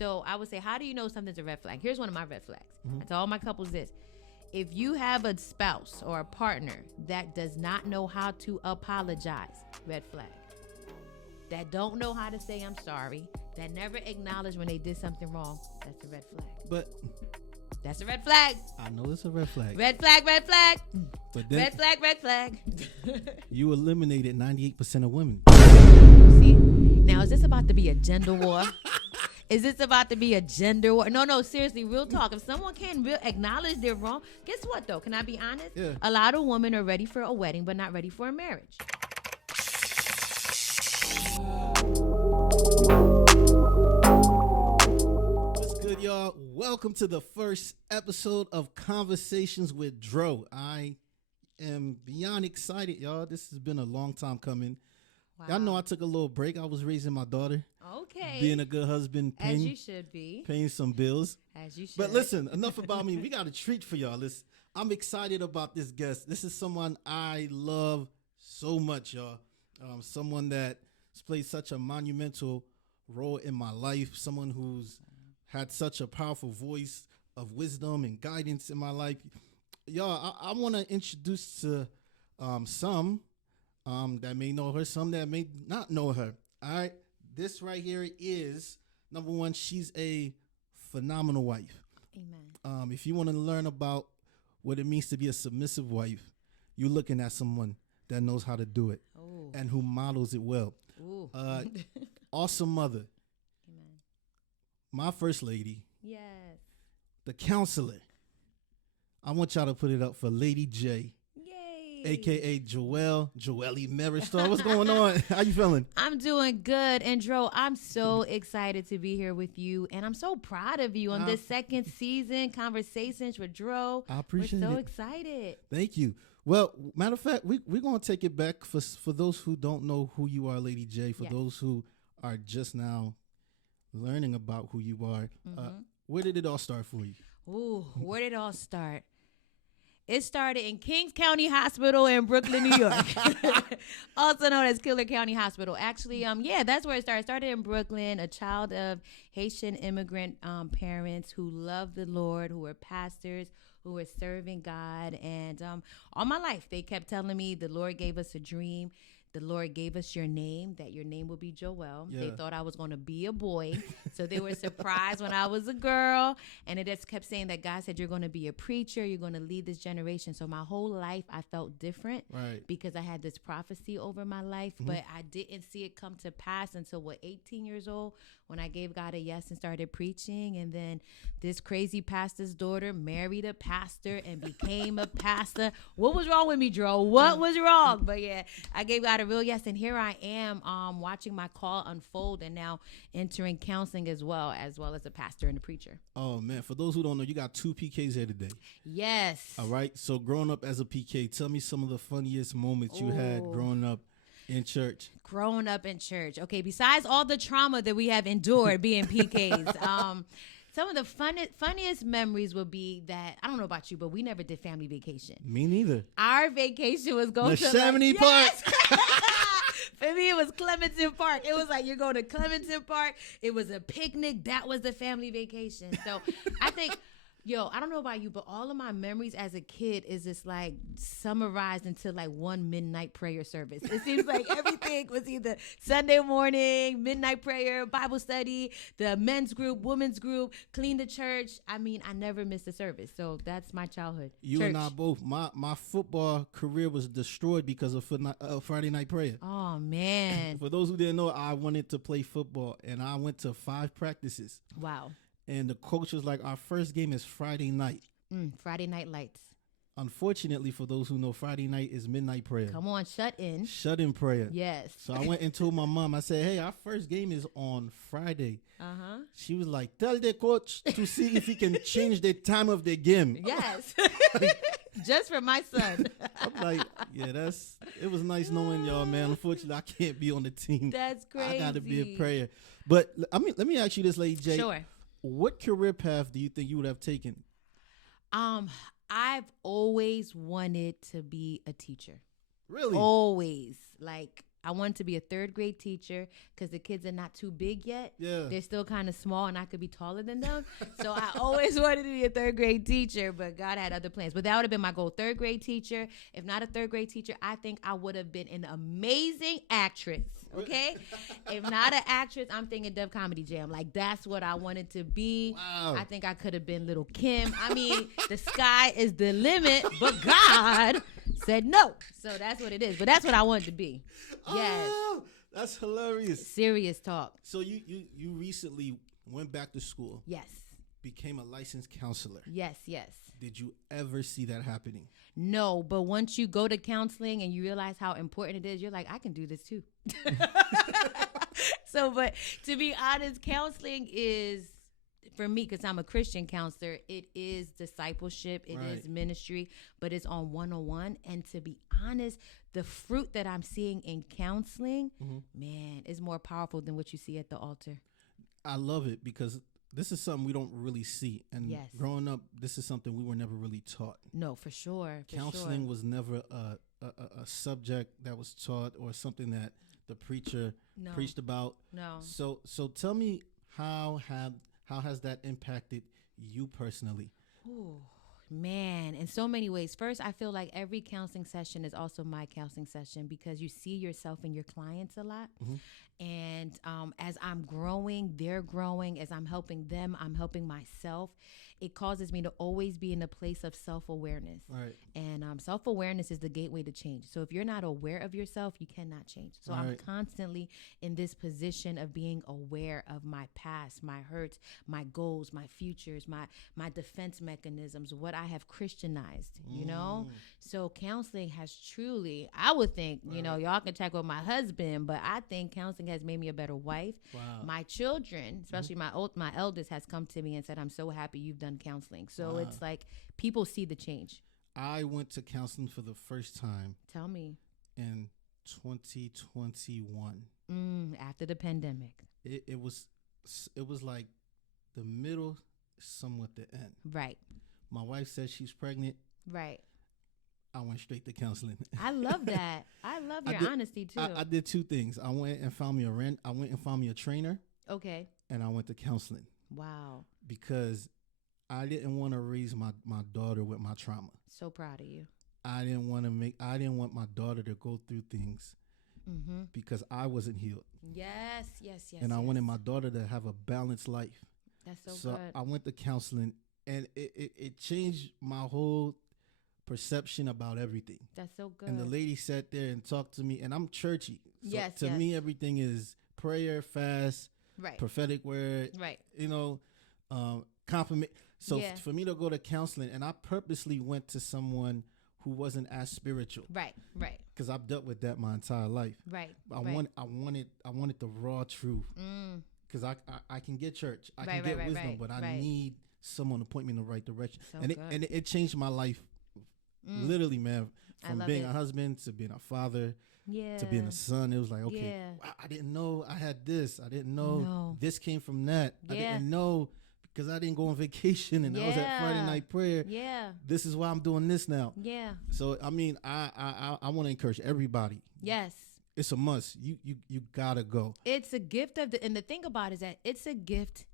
So I would say, how do you know something's a red flag? Here's one of my red flags. I tell all my couples this. If you have a spouse or a partner that does not know how to apologize, red flag. That don't know how to say I'm sorry, that never acknowledge when they did something wrong, that's a red flag. But that's a red flag. I know it's a red flag. Red flag, red flag. But then red flag, red flag. You eliminated 98% of women. See? Now, is this about to be a gender war? Is this about to be a gender war? No, seriously, real talk. If someone can't acknowledge they're wrong, guess what, though? Can I be honest? Yeah. A lot of women are ready for a wedding, but not ready for a marriage. What's good, y'all? Welcome to the first episode of Conversations with Dro. I am beyond excited, y'all. This has been a long time coming. Wow. Y'all know I took a little break. I was raising my daughter. Okay. Being a good husband. As you should be. Paying some bills. As you should. But listen, enough about me. We got a treat for y'all. I'm excited about this guest. This is someone I love so much, y'all. Someone that has played such a monumental role in my life. Someone who's had such a powerful voice of wisdom and guidance in my life. Y'all, I want to introduce to some that may know her, some that may not know her. All right. This right here is, number one, she's a phenomenal wife. Amen. If you want to learn about what it means to be a submissive wife, you're looking at someone that knows how to do it. Ooh. And who models it well. Ooh. Awesome mother. Amen. My first lady. Yes. The counselor. I want y'all to put it up for Lady J. AKA Joelle Meristal. What's going on? How you feeling? I'm doing good. And Dro, I'm so excited to be here with you. And I'm so proud of you on this second season, Conversations with Dro. I appreciate it. We're so excited. Thank you. Well, matter of fact, we're going to take it back for those who don't know who you are, Lady J, for those who are just now learning about who you are. Where did it all start for you? Ooh, where did it all start? It started in Kings County Hospital in Brooklyn, New York, also known as Killer County Hospital. Actually, that's where it started. It started in Brooklyn, a child of Haitian immigrant parents who loved the Lord, who were pastors, who were serving God. And all my life, they kept telling me the Lord gave us a dream. The Lord gave us your name, that your name would be Joelle. Yeah. They thought I was going to be a boy. So they were surprised when I was a girl. And it just kept saying that God said, you're going to be a preacher. You're going to lead this generation. So my whole life, I felt different because I had this prophecy over my life. But I didn't see it come to pass until, 18 years old, when I gave God a yes and started preaching. And then this crazy pastor's daughter married a pastor and became a pastor. What was wrong with me, Dro? What was wrong? But yeah, I gave God a real yes, and here I am watching my call unfold and now entering counseling as well as a pastor and a preacher. Oh man, for those who don't know, you got 2 PKs here today. Yes. All right, so growing up as a PK, tell me some of the funniest moments you had growing up in church. Growing up in church. Okay, besides all the trauma that we have endured being PKs, some of the funniest memories would be that, I don't know about you, but we never did family vacation. Me neither. Our vacation was going to Chamonix Park. For me, it was Clementon Park. It was like you're going to Clementon Park. It was a picnic. That was the family vacation. So I think, I don't know about you, but all of my memories as a kid is just like summarized into like one midnight prayer service. It seems like everything was either Sunday morning, midnight prayer, Bible study, the men's group, women's group, clean the church. I mean, I never missed a service. So that's my childhood. You church. And I both. My football career was destroyed because of Friday night prayer. Oh, man. For those who didn't know, I wanted to play football, and I went to 5 practices. Wow. And the coach was like, our first game is Friday night. Friday night lights. Unfortunately, for those who know, Friday night is midnight prayer. Come on, shut in. Shut in prayer. Yes. So I went and told my mom, I said, hey, our first game is on Friday. She was like, tell the coach to see if he can change the time of the game. Yes. Just for my son. I'm like, yeah, it was nice knowing y'all, man. Unfortunately, I can't be on the team. That's crazy. I got to be in prayer. But let me ask you this, Lady J. Sure. What career path do you think you would have taken? I've always wanted to be a teacher. Really? Always. Like, I wanted to be a third grade teacher because the kids are not too big yet. Yeah. They're still kind of small and I could be taller than them. So I always wanted to be a third grade teacher, but God had other plans. But that would have been my goal, third grade teacher. If not a third grade teacher, I think I would have been an amazing actress, okay? If not an actress, I'm thinking Dove Comedy Jam. Like, that's what I wanted to be. Wow. I think I could have been Little Kim. I mean, the sky is the limit, but God said no. So that's what it is. But that's what I wanted to be. Yes. Oh, that's hilarious. Serious talk. So you recently went back to school, Yes. became a licensed counselor. Yes, yes. Did you ever see that happening? No, but once you go to counseling and you realize how important it is, you're like, I can do this too. So, but to be honest, counseling is, for me, because I'm a Christian counselor, it is discipleship, it is ministry, but it's on 101. And to be honest, the fruit that I'm seeing in counseling, man, is more powerful than what you see at the altar. I love it because this is something we don't really see. And Yes. growing up, this is something we were never really taught. No, for sure. Counseling was never a subject that was taught or something that the preacher preached about. No. So tell me, how has that impacted you personally? Ooh, man, in so many ways. First, I feel like every counseling session is also my counseling session because you see yourself in your clients a lot. And as I'm growing, they're growing. As I'm helping them, I'm helping myself. It causes me to always be in a place of self-awareness. Right. And self-awareness is the gateway to change. So if you're not aware of yourself, you cannot change. So I'm constantly in this position of being aware of my past, my hurts, my goals, my futures, my defense mechanisms, what I have Christianized, you know? So counseling has truly, I would think, you know, y'all can check with my husband, but I think counseling has made me a better wife. Wow. My children, especially my eldest, has come to me and said, I'm so happy you've done counseling. So it's like people see the change. I went to counseling for the first time. Tell me. In 2021. After the pandemic. It was like the middle, somewhat the end. Right. My wife said she's pregnant. Right. I went straight to counseling. I love that. I love your honesty too. I did two things. I went and found me a trainer. Okay. And I went to counseling. Wow. Because I didn't want to raise my daughter with my trauma. So proud of you. I didn't want my daughter to go through things because I wasn't healed. Yes. And I wanted my daughter to have a balanced life. That's so good. I went to counseling and it changed my whole perception about everything. That's so good. And the lady sat there and talked to me, and I'm churchy. So to yes. me, everything is prayer, fast, prophetic word, you know, compliment. So for me to go to counseling, and I purposely went to someone who wasn't as spiritual. Right. Because I've dealt with that my entire life. Right. I wanted the raw truth. Because I can get church. I can get wisdom, but I need someone to point me in the right direction. So and it changed my life. Literally, man, from being a husband to being a father to being a son. It was like, okay, wow, I didn't know I had this. I didn't know this came from that. I didn't know because I didn't go on vacation and I was at Friday night prayer. This is why I'm doing this now. So, I mean, I want to encourage everybody. Yes. It's a must. You gotta go. It's a gift and the thing about it is that it's a gift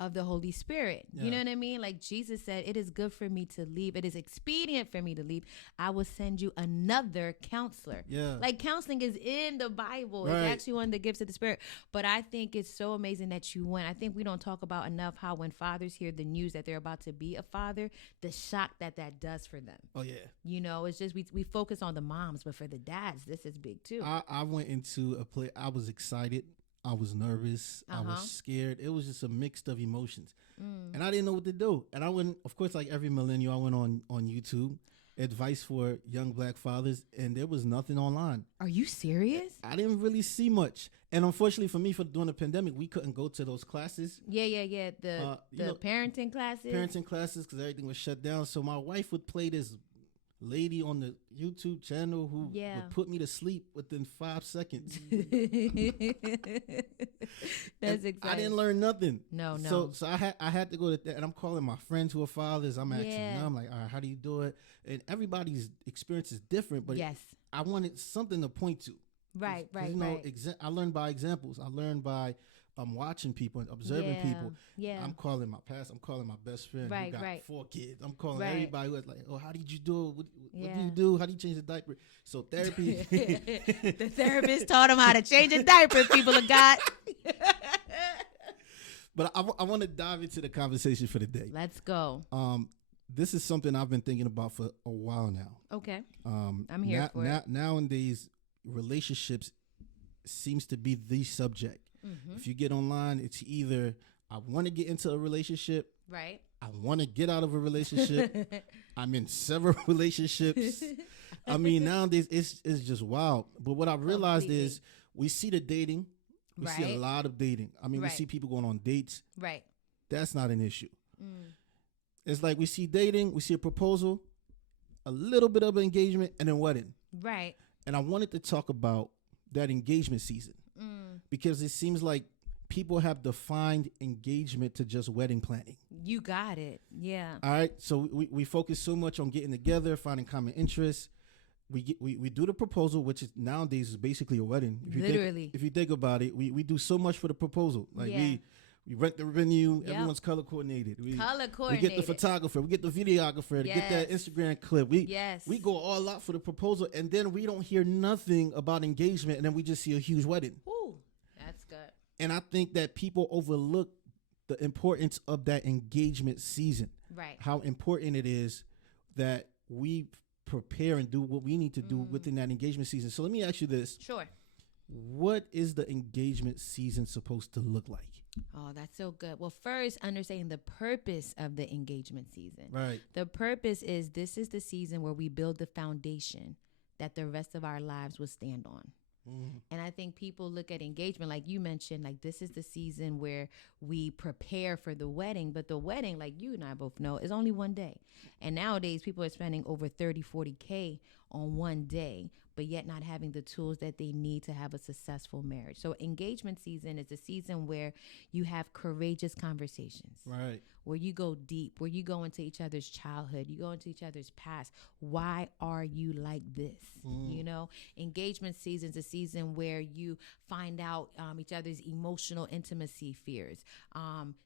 of the Holy Spirit. You know what I mean? Like Jesus said, it is good for me to leave. It is expedient for me to leave. I will send you another counselor. Like counseling is in the Bible. It's actually one of the gifts of the Spirit. But I think it's so amazing that you went. I think we don't talk about enough how when fathers hear the news that they're about to be a father, the shock that does for them. Oh, yeah. You know, it's just we focus on the moms, but for the dads, this is big too. I went into a place. I was excited. I was nervous. I was scared. It was just a mix of emotions. And I didn't know what to do. And I went, of course, like every millennial, I went on YouTube, advice for young black fathers, and there was nothing online. Are you serious? I didn't really see much. And unfortunately for me, during the pandemic, we couldn't go to those classes. The parenting classes. Parenting classes, because everything was shut down. So my wife would play this lady on the YouTube channel who would put me to sleep within 5 seconds. That's exciting. I didn't learn nothing. No. So I had to go to that, and I'm calling my friends who are fathers. I'm asking them, I'm like, all right, how do you do it? And everybody's experience is different, but I wanted something to point to. Right, 'Cause, right, you know, right. I learned by examples. I learned by watching people and observing Yeah, people. yeah. I'm calling my past. I'm calling my best friend who Right, got right, 4 kids. I'm calling right. everybody who was like, "Oh, how did you do it? What do Yeah. you do? How do you change the diaper?" So therapy. The therapist taught him how to change a diaper, people of God. But I want to dive into the conversation for the day. Let's go. This is something I've been thinking about for a while now. Okay. I'm here for it. Nowadays, relationships seems to be the subject. Mm-hmm. If you get online, it's either I want to get into a relationship, Right. I want to get out of a relationship, I'm in several relationships. I mean, nowadays it's just wild. But what I realized Completely. is we see the dating, we see a Right. lot of dating. I mean, we Right. see people going on dates. Right. That's not an issue. Mm. It's like we see dating, we see a proposal, a little bit of engagement, and then wedding. Right. And I wanted to talk about that engagement season because it seems like people have defined engagement to just wedding planning. You got it. Yeah. All right. So we focus so much on getting together, finding common interests. We do the proposal, which is nowadays is basically a wedding. Literally. If you think about it, we do so much for the proposal. Like Yeah. we rent the venue, Yep. everyone's color coordinated. Color We coordinated. get the photographer, we get the videographer to get that Yes. Instagram clip. Yes. We go all out for the proposal, and then we don't hear nothing about engagement, and then we just see a huge wedding. Ooh, that's good. And I think that people overlook the importance of that engagement season. Right. How important it is that we prepare and do what we need to do within that engagement season. So let me ask you this. Sure. What is the engagement season supposed to look like? Oh, that's so good. Well, first, understanding the purpose of the engagement season. Right. The purpose is this is the season where we build the foundation that the rest of our lives will stand on. And I think people look at engagement, like you mentioned, like this is the season where we prepare for the wedding. But the wedding, like you and I both know, is only one day. And nowadays, people are spending over 30, 40K on one day, but yet not having the tools that they need to have a successful marriage. So engagement season is a season where you have courageous conversations. Right. Where you go deep, where you go into each other's childhood, you go into each other's past. Why are you like this? You know, engagement season is a season where you find out each other's emotional intimacy fears,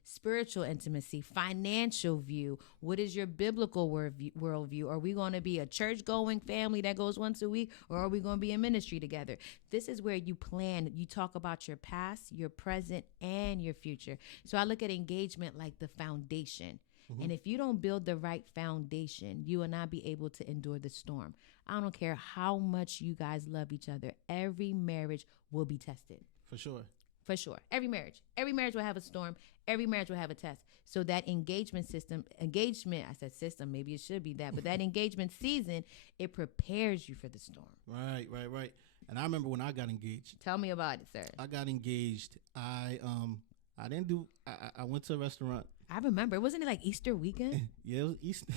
spiritual intimacy, financial view. What is your biblical worldview? Are we going to be a church-going family that goes once a week, or are we going to be in ministry together? This is where you plan. You talk about your past, your present, and your future. So I look at engagement like the foundation. And if you don't build the right foundation, you will not be able to endure the storm. I don't care how much you guys love each other. Every marriage will be tested. For sure. For sure. Every marriage will have a storm. Every marriage will have a test. So that engagement, I said system, maybe it should be that, but that engagement season, it prepares you for the storm. Right. And I remember when I got engaged. Tell me about it, sir. I got engaged. I went to a restaurant. I remember. Wasn't it like Easter weekend? Yeah, it was Easter.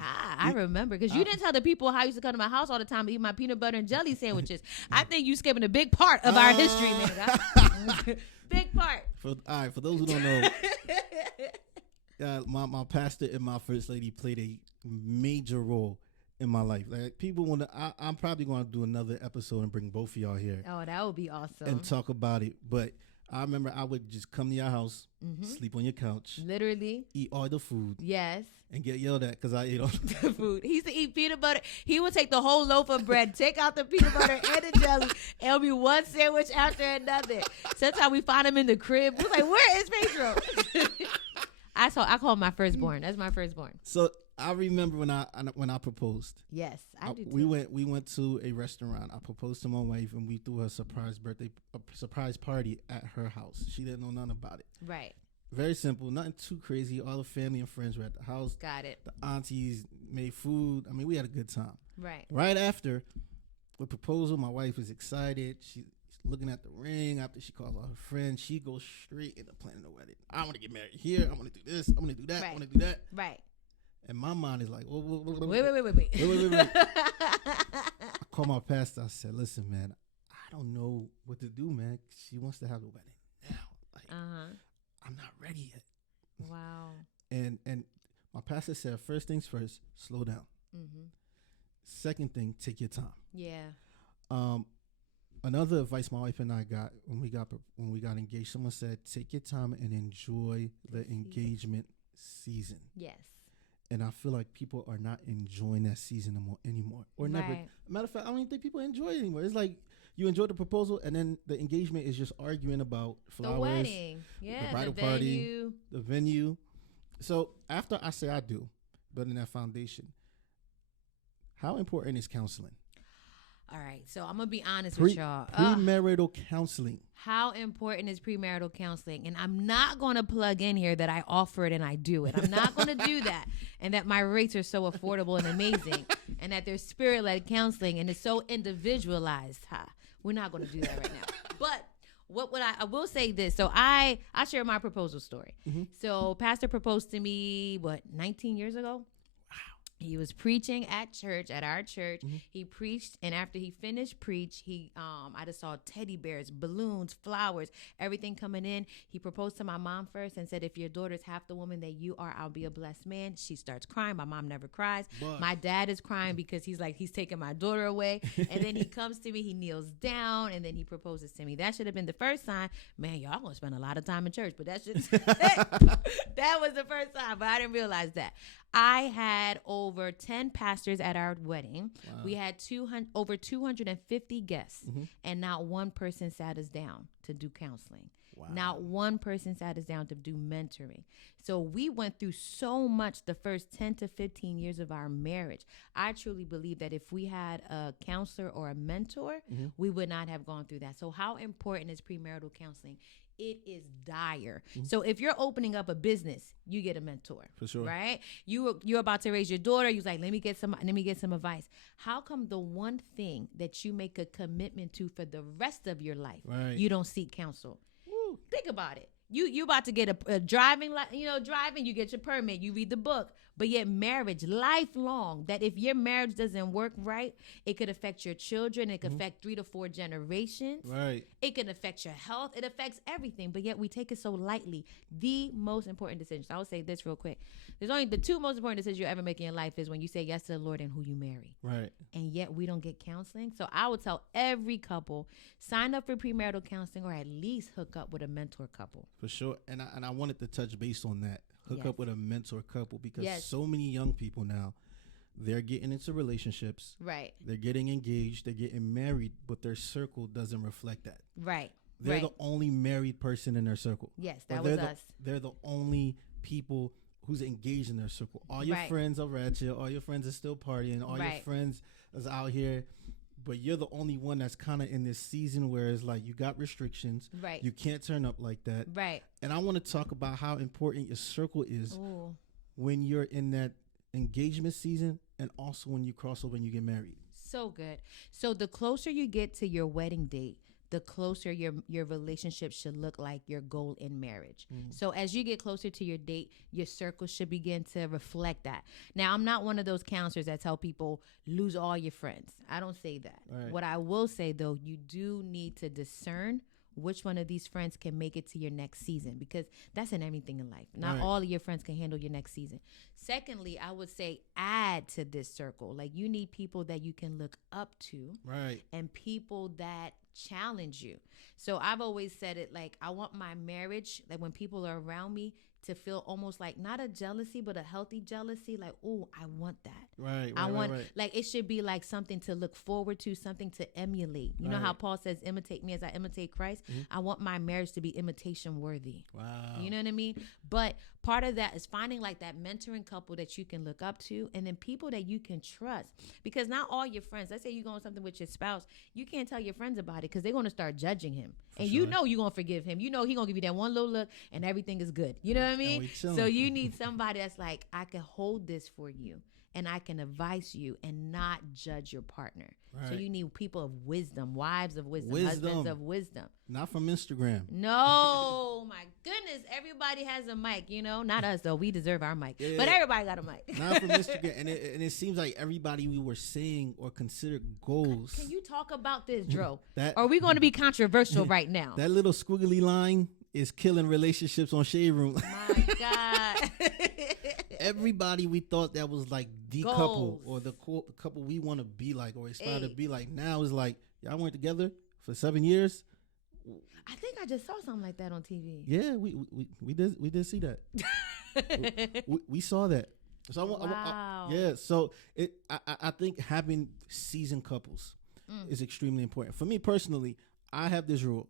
I remember. Because you didn't tell the people how I used to come to my house all the time to eat my peanut butter and jelly sandwiches. I think you skipping a big part of our history, man. Big part. For those who don't know, my pastor and my first lady played a major role in my life. Like people want to, I'm probably going to do another episode and bring both of y'all here. Oh, that would be awesome. And talk about it. But I remember I would just come to your house, sleep on your couch, literally eat all the food. Yes. And get yelled at because I ate all the food. He used to eat peanut butter. He would take the whole loaf of bread, take out the peanut butter and the jelly, and it'll be one sandwich after another. Sometimes we find him in the crib. We're like, where is Pedro? I call him my firstborn. That's my firstborn. So I remember when I proposed. Yes, I do too. We went to a restaurant. I proposed to my wife, and we threw her a surprise party at her house. She didn't know nothing about it. Right. Very simple, nothing too crazy. All the family and friends were at the house. Got it. The aunties made food. I mean, we had a good time. Right. Right after the proposal, my wife was excited. She's looking at the ring. After she calls all her friends, she goes straight into planning the wedding. I want to get married here. I want to do this. I want to do that. Right. I want to do that. Right. And my mind is like, wait. Wait. I called my pastor. I said, listen, man, I don't know what to do, man. She wants to have the wedding now. Like, I'm not ready yet. Wow. And my pastor said, first things first, slow down. Second thing, take your time. Yeah. Another advice my wife and I got when we got engaged, someone said, take your time and enjoy the engagement season. Yes. And I feel like people are not enjoying that season anymore. Or never. Right. Matter of fact, I don't even think people enjoy it anymore. It's like you enjoy the proposal and then the engagement is just arguing about flowers. The wedding. Yeah. The bridal party. The venue. So after I say I do, building that foundation, how important is counseling? All right. So I'm going to be honest with y'all. Premarital counseling. How important is premarital counseling? And I'm not going to plug in here that I offer it and I do it. I'm not going to do that. And that my rates are so affordable and amazing. And that there's spirit-led counseling and it's so individualized. We're not going to do that right now. But what would I will say this. So I share my proposal story. Mm-hmm. So pastor proposed to me, 19 years ago? He was preaching at our church. Mm-hmm. He preached, and after he finished I just saw teddy bears, balloons, flowers, everything coming in. He proposed to my mom first and said, if your daughter's half the woman that you are, I'll be a blessed man. She starts crying. My mom never cries. But my dad is crying because he's like, he's taking my daughter away. And then he comes to me, he kneels down, and then he proposes to me. That should have been the first sign. Man, y'all gonna spend a lot of time in church, but that was the first sign, but I didn't realize that. I had over 10 pastors at our wedding. Wow. We had over 250 guests, mm-hmm. and not one person sat us down to do counseling. Wow. Not one person sat us down to do mentoring. So we went through so much the first 10 to 15 years of our marriage. I truly believe that if we had a counselor or a mentor, mm-hmm. we would not have gone through that. So how important is premarital counseling? It is dire. Mm-hmm. So if you're opening up a business, you get a mentor. For sure. Right? You're about to raise your daughter. You're like, let me get some advice. How come the one thing that you make a commitment to for the rest of your life, right, you don't seek counsel? Woo. Think about it. You about to get a driving, you get your permit, you read the book, but yet marriage, lifelong, that if your marriage doesn't work right, it could affect your children, it could mm-hmm. affect 3 to 4 generations. Right. It can affect your health, it affects everything, but yet we take it so lightly. The most important decisions, I will say this real quick. There's only the 2 most important decisions you ever make in your life is when you say yes to the Lord and who you marry. Right. And yet we don't get counseling. So I would tell every couple, sign up for premarital counseling or at least hook up with a mentor couple. For sure. And I wanted to touch base on that. Hook yes. up with a mentor couple because yes. so many young people now, they're getting into relationships. Right. They're getting engaged. They're getting married, but their circle doesn't reflect that. Right. They're right. the only married person in their circle. Yes, that was us. They're the only people who's engaged in their circle. All your right. friends are ratchet. All your friends are still partying. All right. your friends is out here. But you're the only one that's kind of in this season where it's like you got restrictions. Right. You can't turn up like that. Right. And I want to talk about how important your circle is Ooh. when you're in that engagement season and also when you cross over and you get married. So good. So the closer you get to your wedding date, the closer your relationship should look like your goal in marriage. Mm. So as you get closer to your date, your circle should begin to reflect that. Now, I'm not one of those counselors that tell people lose all your friends. I don't say that. Right. What I will say, though, you do need to discern which one of these friends can make it to your next season, because that's in everything in life. Not all of your friends can handle your next season. Secondly, I would say add to this circle. Like, you need people that you can look up to, right, and people that challenge you. So I've always said it, like, I want my marriage, like when people are around me, to feel almost like not a jealousy, but a healthy jealousy. Like, oh, I want that. Right. I want, right. like, it should be like something to look forward to, something to emulate. You know how Paul says, imitate me as I imitate Christ? Mm-hmm. I want my marriage to be imitation worthy. Wow. You know what I mean? But part of that is finding like that mentoring couple that you can look up to, and then people that you can trust. Because not all your friends, let's say you're going something with your spouse, you can't tell your friends about it because they're going to start judging him. And you know you're going to forgive him. You know he's going to give you that one little look and everything is good. You know what I mean? So you need somebody that's like, I can hold this for you and I can advise you and not judge your partner. Right. So you need people of wisdom, wives of wisdom, husbands of wisdom. Not from Instagram. No, my goodness. Everybody has a mic, you know. Not us, though. We deserve our mic. Yeah. But everybody got a mic. Not from Instagram. And it seems like everybody we were saying or considered goals. Can you talk about this, Dro? Or are we going to be controversial right now? That little squiggly line is killing relationships on Shade Room. My God. Everybody we thought that was like the couple or the couple we want to be like or aspire to be like now is like, y'all weren't together for 7 years. I think I just saw something like that on TV. Yeah, we did see that. we saw that. So Wow. yeah. So I think having seasoned couples is extremely important. For me personally, I have this rule: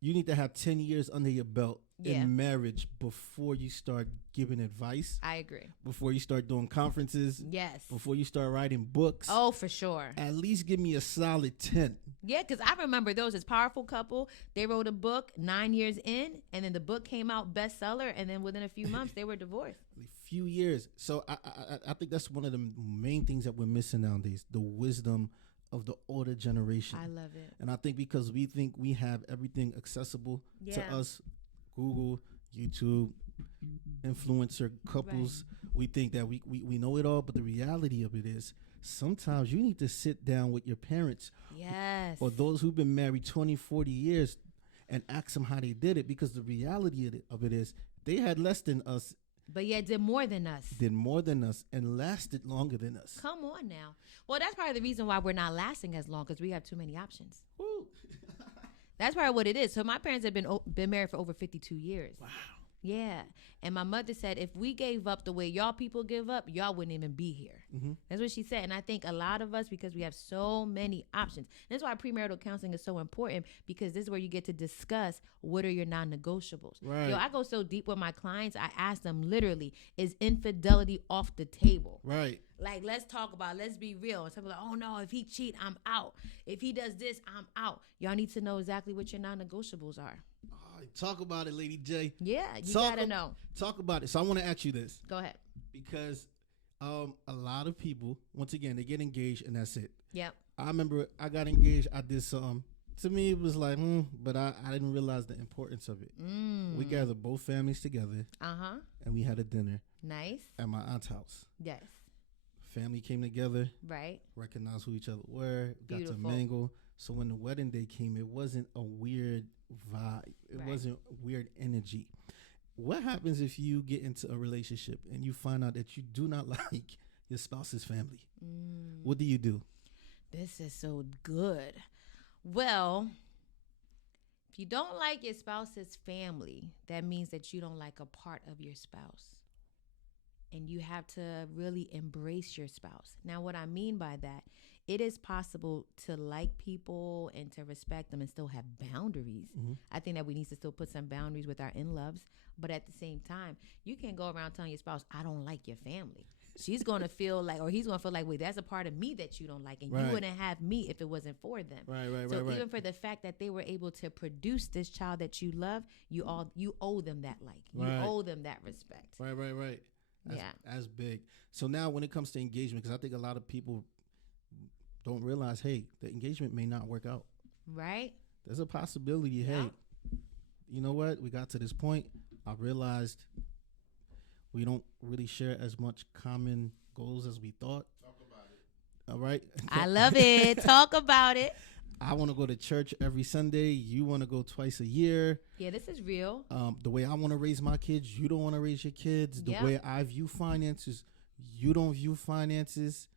you need to have 10 years under your belt in marriage before you start giving advice. I agree. Before you start doing conferences. Yes. Before you start writing books. Oh, for sure. At least give me a solid 10. Yeah, because I remember there was this powerful couple. They wrote a book 9 years in, and then the book came out bestseller, and then within a few months, they were divorced. A few years. So I think that's one of the main things that we're missing nowadays, the wisdom of the older generation. I love it. And I think because we think we have everything accessible to us, Google, YouTube, influencer couples, we think that we know it all, but the reality of it is sometimes you need to sit down with your parents. Yes. Or those who've been married 20, 40 years and ask them how they did it, because the reality of it is they had less than us. But yet did more than us. Did more than us and lasted longer than us. Come on now. Well, that's probably the reason why we're not lasting as long, because we have too many options. Woo. That's probably what it is. So my parents have been married for over 52 years. Wow. Yeah. And my mother said, if we gave up the way y'all people give up, y'all wouldn't even be here. Mm-hmm. That's what she said. And I think a lot of us, because we have so many options, and that's why premarital counseling is so important, because this is where you get to discuss what are your non-negotiables. Right. Yo, I go so deep with my clients. I ask them literally, is infidelity off the table? Right. Like, let's talk about it. Let's be real. And some people are like, oh no, if he cheat, I'm out. If he does this, I'm out. Y'all need to know exactly what your non-negotiables are. Talk about it, Lady J. Yeah, you gotta know. Talk about it. So I want to ask you this. Go ahead. Because a lot of people, once again, they get engaged and that's it. Yep. I remember I got engaged. I did something. To me, it was like, but I didn't realize the importance of it. We gathered both families together. Uh-huh. And we had a dinner. Nice. At my aunt's house. Yes. Family came together. Right. Recognized who each other were. Beautiful. Got to mingle. So when the wedding day came, it wasn't a weird vibe. It wasn't weird energy. What happens if you get into a relationship and you find out that you do not like your spouse's family? What do you do? This is so good. Well, if you don't like your spouse's family, that means that you don't like a part of your spouse. And you have to really embrace your spouse. Now, what I mean by that, it is possible to like people and to respect them and still have boundaries. Mm-hmm. I think that we need to still put some boundaries with our in-loves. But at the same time, you can't go around telling your spouse, I don't like your family. She's going to feel like, or he's going to feel like, wait, that's a part of me that you don't like. And you wouldn't have me if it wasn't for them. So even for the fact that they were able to produce this child that you love, you owe them that like. You owe them that respect. Right. That's big. So now when it comes to engagement, because I think a lot of people don't realize, hey, the engagement may not work out. Right. There's a possibility, hey, you know what? We got to this point. I realized we don't really share as much common goals as we thought. Talk about it. All right. I love it. Talk about it. I want to go to church every Sunday. You want to go twice a year. Yeah, this is real. The way I want to raise my kids, you don't want to raise your kids. The way I view finances, you don't view finances.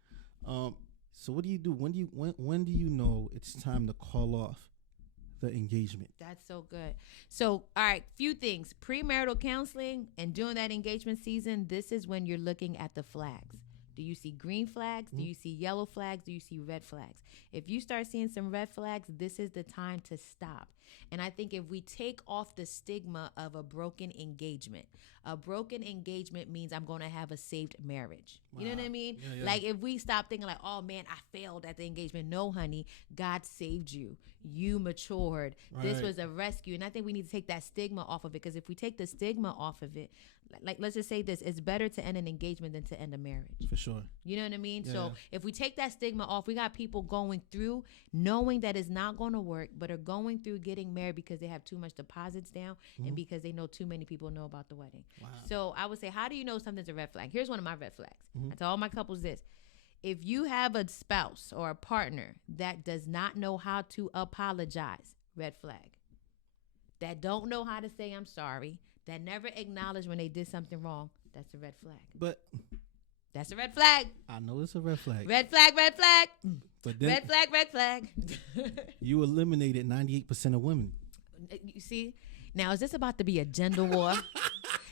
So what do you do? When do you know it's time to call off the engagement? That's so good. So, all right, few things. Premarital counseling and during that engagement season, this is when you're looking at the flags. Do you see green flags? Do you see yellow flags? Do you see red flags? If you start seeing some red flags, this is the time to stop. And I think if we take off the stigma of a broken engagement means I'm going to have a saved marriage. Wow. You know what I mean? Yeah. Like if we stop thinking like, oh man, I failed at the engagement. No, honey, God saved you. You matured. Right. This was a rescue. And I think we need to take that stigma off of it, because if we take the stigma off of it, like let's just say this, it's better to end an engagement than to end a marriage. For sure. You know what I mean? Yeah. So if we take that stigma off, we got people going through knowing that it's not going to work, but are going through getting married because they have too much deposits down and because they know too many people know about the wedding. Wow. So I would say, how do you know something's a red flag? Here's one of my red flags. I tell all my couples this. If you have a spouse or a partner that does not know how to apologize, red flag. That don't know how to say I'm sorry, that never acknowledge when they did something wrong, that's a red flag. But That's a red flag. I know it's a red flag. Red flag, red flag. But then Red flag, red flag. you eliminated 98% of women. You see? Now, is this about to be a gender war?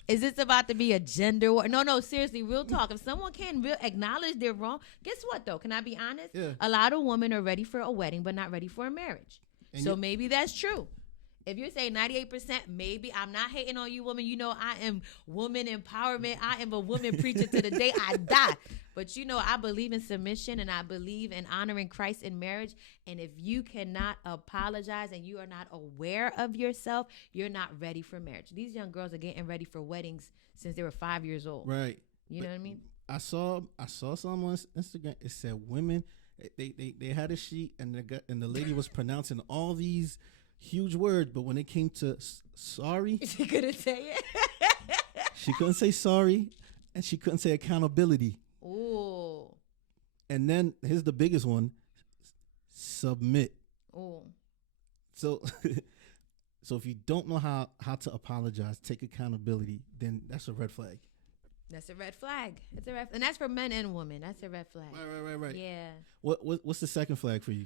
Is this about to be a gender war? No, seriously, real talk. If someone can acknowledge they're wrong, guess what, though? Can I be honest? Yeah. A lot of women are ready for a wedding, but not ready for a marriage. And so maybe that's true. If you're saying 98%, maybe I'm not hating on you, woman. You know, I am woman empowerment. I am a woman preacher to the day I die. But, you know, I believe in submission and I believe in honoring Christ in marriage. And if you cannot apologize and you are not aware of yourself, you're not ready for marriage. These young girls are getting ready for weddings since they were 5 years old. Right. You know what I mean? I saw some on Instagram. It said women. They had a sheet and the lady was pronouncing all these huge words, but when it came to sorry, she couldn't say it. She couldn't say sorry, and she couldn't say accountability. Ooh. And then here's the biggest one: submit. Ooh. So, so if you don't know how to apologize, take accountability, then that's a red flag. That's a red flag. It's a red, and that's for men and women. That's a red flag. Right. Yeah. What's the second flag for you?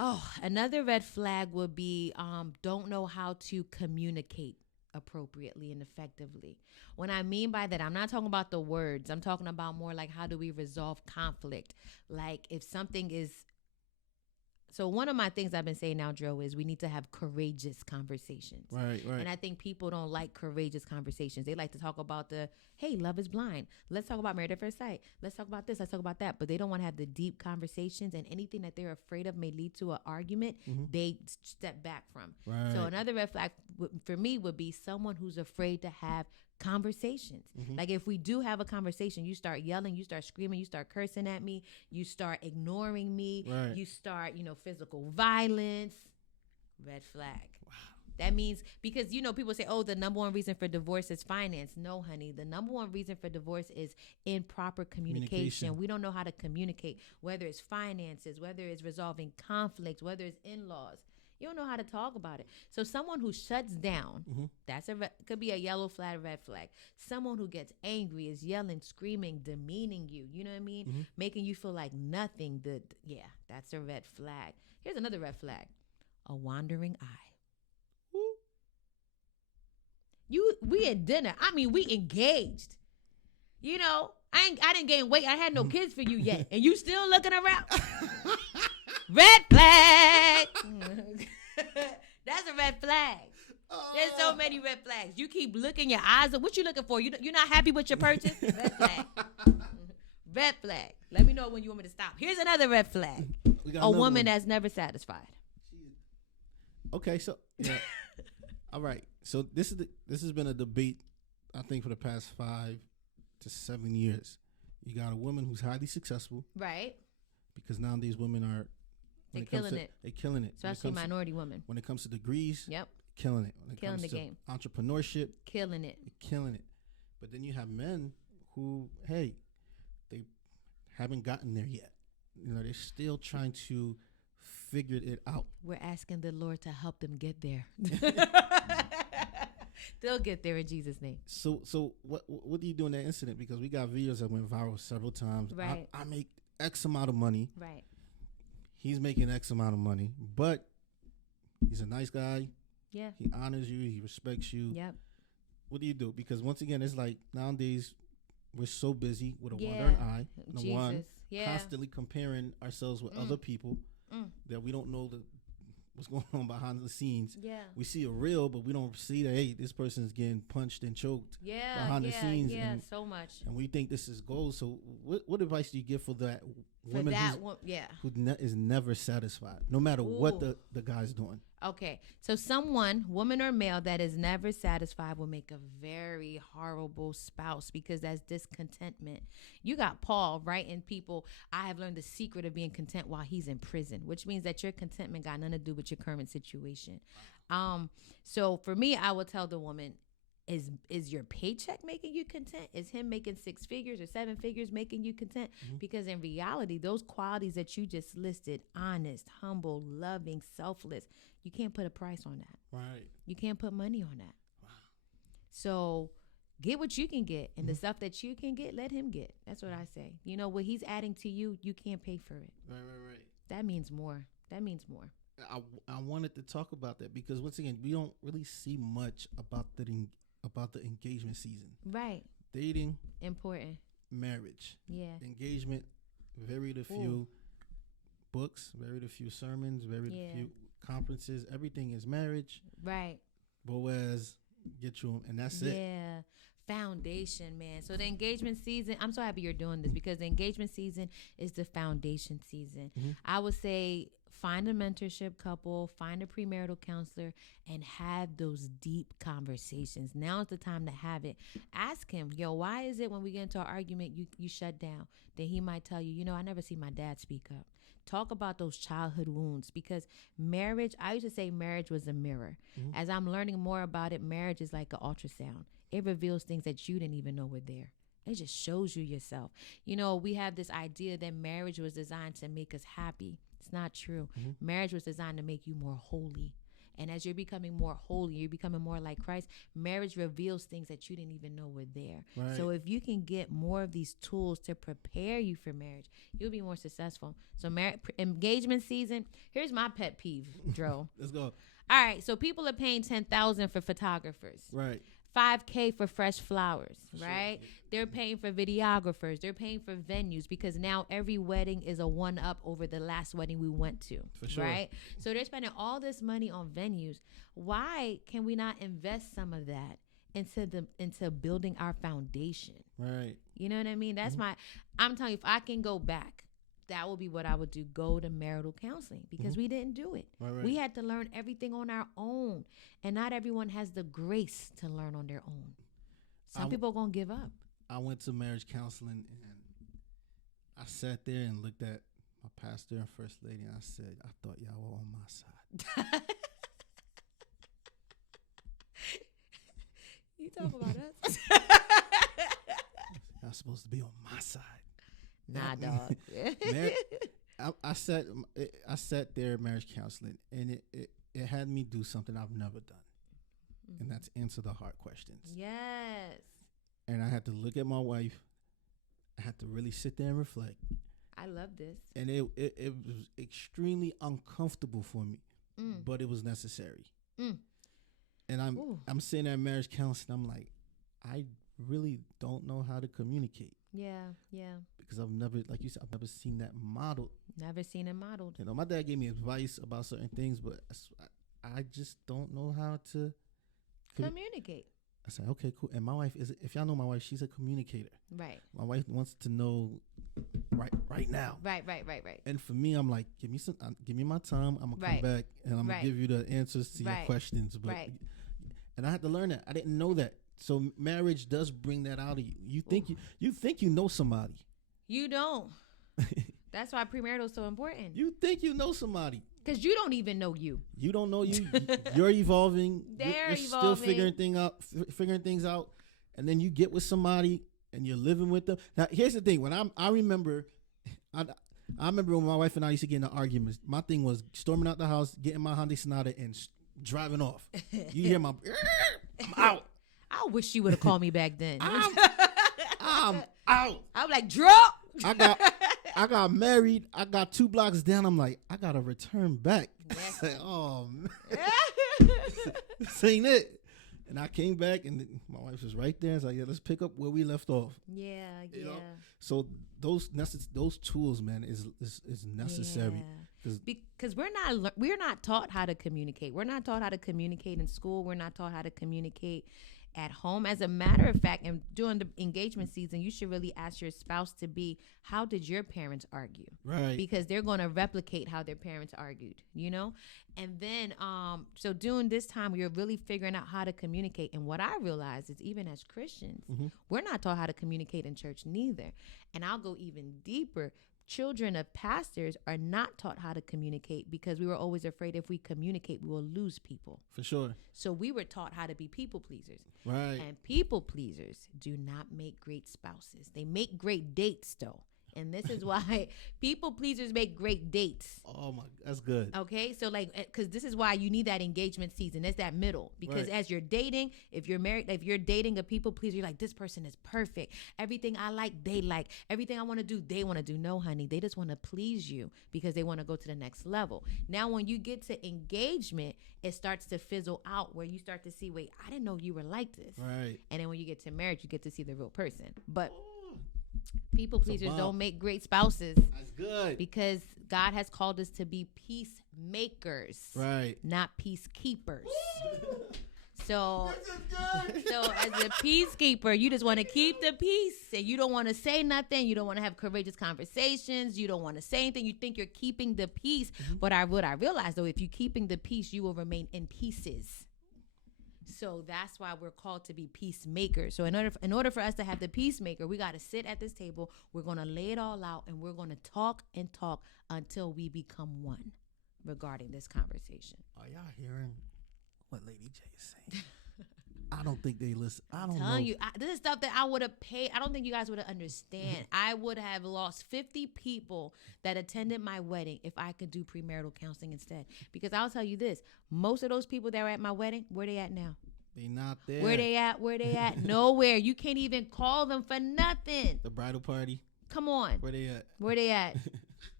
Oh, another red flag would be don't know how to communicate appropriately and effectively. What I mean by that, I'm not talking about the words. I'm talking about more like how do we resolve conflict? Like if something is. So one of my things I've been saying now, Joe, is we need to have courageous conversations. Right. And I think people don't like courageous conversations. They like to talk about hey, love is blind. Let's talk about married at first sight. Let's talk about this. Let's talk about that. But they don't want to have the deep conversations, and anything that they're afraid of may lead to an argument. Mm-hmm. They step back from. Right. So another red flag for me would be someone who's afraid to have conversations. Mm-hmm. Like if we do have a conversation, you start yelling, you start screaming, you start cursing at me, you start ignoring me, right. You start, physical violence. Red flag. Wow. That means, because, people say, oh, the number one reason for divorce is finance. No, honey. The number one reason for divorce is improper communication. We don't know how to communicate, whether it's finances, whether it's resolving conflicts, whether it's in-laws. You don't know how to talk about it. So someone who shuts down, mm-hmm. That's could be a yellow flag, red flag. Someone who gets angry, is yelling, screaming, demeaning you. You know what I mean? Mm-hmm. Making you feel like nothing. That's a red flag. Here's another red flag. A wandering eye. We at dinner. I mean, we engaged. I didn't gain weight. I had no kids for you yet. And you still looking around. Red flag. That's a red flag. There's so many red flags. You keep looking your eyes up. What you looking for? You're not happy with your purchase? Red flag. Red flag. Let me know when you want me to stop. Here's another red flag. A woman that's never satisfied. Okay, so yeah. All right. So this has been a debate, I think, for the past 5 to 7 years. You got a woman who's highly successful. Right. Because nowadays women are They're killing it. Especially minority women. When it comes to degrees, yep. Killing it. When it killing comes the to game. Entrepreneurship, killing it. But then you have men who, hey, they haven't gotten there yet. They're still trying to figure it out. We're asking the Lord to help them get there. They'll get there in Jesus' name. So what do you do in that incident? Because we got videos that went viral several times. Right. I make X amount of money. Right. He's making X amount of money, but he's a nice guy. Yeah. He honors you. He respects you. Yep. What do you do? Because once again, it's like nowadays we're so busy with a wandering eye. Jesus. One, constantly comparing ourselves with other people that we don't know what's going on behind the scenes. Yeah. We see a reel, but we don't see that, hey, this person's getting punched and choked behind the scenes. Yeah, so much. And we think this is gold. So what advice do you give for that woman who is never satisfied, no matter what the guy's doing? Okay. So someone, woman or male, that is never satisfied will make a very horrible spouse, because that's discontentment. You got Paul writing people, I have learned the secret of being content while he's in prison, which means that your contentment got nothing to do with your current situation. So for me, I would tell the woman, is your paycheck making you content? Is him making 6 figures or 7 figures making you content? Mm-hmm. Because in reality, those qualities that you just listed, honest, humble, loving, selfless, you can't put a price on that. Right. You can't put money on that. Wow. So Get what you can get, and the stuff that you can get, let him get. That's what I say. You know, what he's adding to you, you can't pay for it. Right. That means more. That means more. I wanted to talk about that because once again, we don't really see much about the engagement season. Right. Dating, important. marriage, Yeah. engagement, very few Ooh. books, very few sermons, very Yeah. few conferences. Everything is marriage. Right. Boaz, get you, and that's it. Yeah. Foundation, man. So the engagement season, I'm so happy you're doing this because the engagement season is the foundation season. Mm-hmm. I would say find a mentorship couple, find a premarital counselor, and have those deep conversations. Now is the time to have it. Ask him, yo, why is it when we get into an argument, you shut down? Then he might tell you, I never see my dad speak up. Talk about those childhood wounds because marriage, I used to say marriage was a mirror. Mm-hmm. As I'm learning more about it, marriage is like an ultrasound. It reveals things that you didn't even know were there. It just shows you yourself. We have this idea that marriage was designed to make us happy. It's not true. Mm-hmm. Marriage was designed to make you more holy. And as you're becoming more holy, you're becoming more like Christ, marriage reveals things that you didn't even know were there. Right. So if you can get more of these tools to prepare you for marriage, you'll be more successful. So engagement season, here's my pet peeve, Dro. Let's go. All right, so people are paying $10,000 for photographers. Right. $5,000 for fresh flowers, For right? sure. They're paying for videographers. They're paying for venues because now every wedding is a one-up over the last wedding we went to, For sure. right? So they're spending all this money on venues. Why can we not invest some of that into building our foundation? Right. You know what I mean? That's I'm telling you, if I can go back, that would be what I would do. Go to marital counseling because we didn't do it. Right. We had to learn everything on our own. And not everyone has the grace to learn on their own. Some people are going to give up. I went to marriage counseling and I sat there and looked at my pastor and first lady and I said, I thought y'all were on my side. You talk about us. Y'all supposed to be on my side. Nah, dog. I sat there at marriage counseling, and it had me do something I've never done, and that's answer the hard questions. Yes. And I had to look at my wife. I had to really sit there and reflect. I love this. And it was extremely uncomfortable for me, but it was necessary. And I'm sitting at marriage counseling. I'm like, I really don't know how to communicate. Yeah. Because I've never, like you said, I've never seen that modeled. Never seen it modeled. My dad gave me advice about certain things, but I just don't know how to communicate. I said, okay, cool. And my wife if y'all know my wife, she's a communicator. Right. My wife wants to know right now. Right. And for me, I'm like, give me my time. I'm gonna come back and I'm gonna give you the answers to your questions. But and I had to learn that. I didn't know that. So marriage does bring that out of you. You think you know somebody. You don't. That's why premarital is so important. You think you know somebody. Because you don't even know you. You don't know you. You're evolving. You're evolving. Still figuring things out. And then you get with somebody and you're living with them. Now, here's the thing. When I remember when my wife and I used to get into arguments, my thing was storming out the house, getting my Hyundai Sonata and driving off. You hear my, I'm out. I wish you would have called me back then. I'm out. I'm like, drop. I got married. I got 2 blocks down. I'm like, I gotta return back. Yes. Like, oh man, this ain't it. And I came back, and my wife was right there. It's like, yeah, let's pick up where we left off. Yeah. You know? So those tools, man, is necessary. Because we're not taught how to communicate. We're not taught how to communicate in school. We're not taught how to communicate at home. As a matter of fact, and during the engagement season, you should really ask your spouse to be, how did your parents argue? Right. Because they're going to replicate how their parents argued, And then, so during this time, we're really figuring out how to communicate. And what I realized is even as Christians, we're not taught how to communicate in church neither. And I'll go even deeper. Children of pastors are not taught how to communicate because we were always afraid if we communicate, we will lose people. For sure. So we were taught how to be people pleasers. Right. And people pleasers do not make great spouses. They make great dates, though. And this is why people pleasers make great dates. Oh my, that's good. Okay, so like, because this is why you need that engagement season. It's that middle. Because Right. as you're dating, if you're married, if you're dating a people pleaser, you're like, this person is perfect. Everything I like, they like. Everything I want to do, they want to do. No, honey, they just want to please you because they want to go to the next level. Now, when you get to engagement, it starts to fizzle out where you start to see, wait, I didn't know you were like this. Right. And then when you get to marriage, you get to see the real person. But Oh, people That's a pleasers bump. don't make great spouses that's good. because God has called us to be peacemakers, Right. not peacekeepers. So, This is good. so as a peacekeeper, you just want to keep the peace, and you don't want to say nothing. You don't want to have courageous conversations. You don't want to say anything. You think you're keeping the peace, but what I realized though, if you're keeping the peace, you will remain in pieces. So that's why we're called to be peacemakers. So in order for us to have the peacemaker, we got to sit at this table. We're going to lay it all out, and we're going to talk and talk until we become one regarding this conversation. Are y'all hearing what Lady J is saying? I don't think they listen. I don't know. Telling you, this is stuff that I would have paid. I don't think you guys would have understand. I would have lost 50 people that attended my wedding if I could do premarital counseling instead. Because I'll tell you this, most of those people that were at my wedding, where they at now? They not there. Where they at? Where they at? Nowhere. You can't even call them for nothing. The bridal party. Come on. Where they at? Where they at?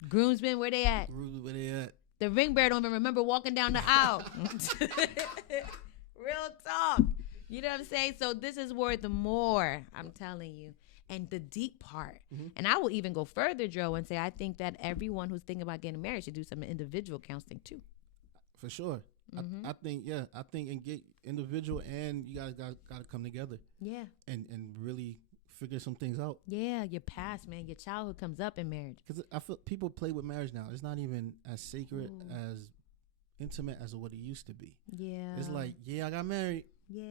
Groomsmen, where they at? Where they at? The ring bearer don't even remember walking down the aisle. Real talk. You know what I'm saying? So this is worth more, I'm telling you. And the deep part. And I will even go further, Joe, and say I think that everyone who's thinking about getting married should do some individual counseling too. For sure. I think and get individual, and you guys got to come together. Yeah. And really figure some things out. Yeah, your past, man, your childhood comes up in marriage. Because I feel people play with marriage now. It's not even as sacred, as intimate as what it used to be. Yeah. It's like, yeah, I got married. Yeah.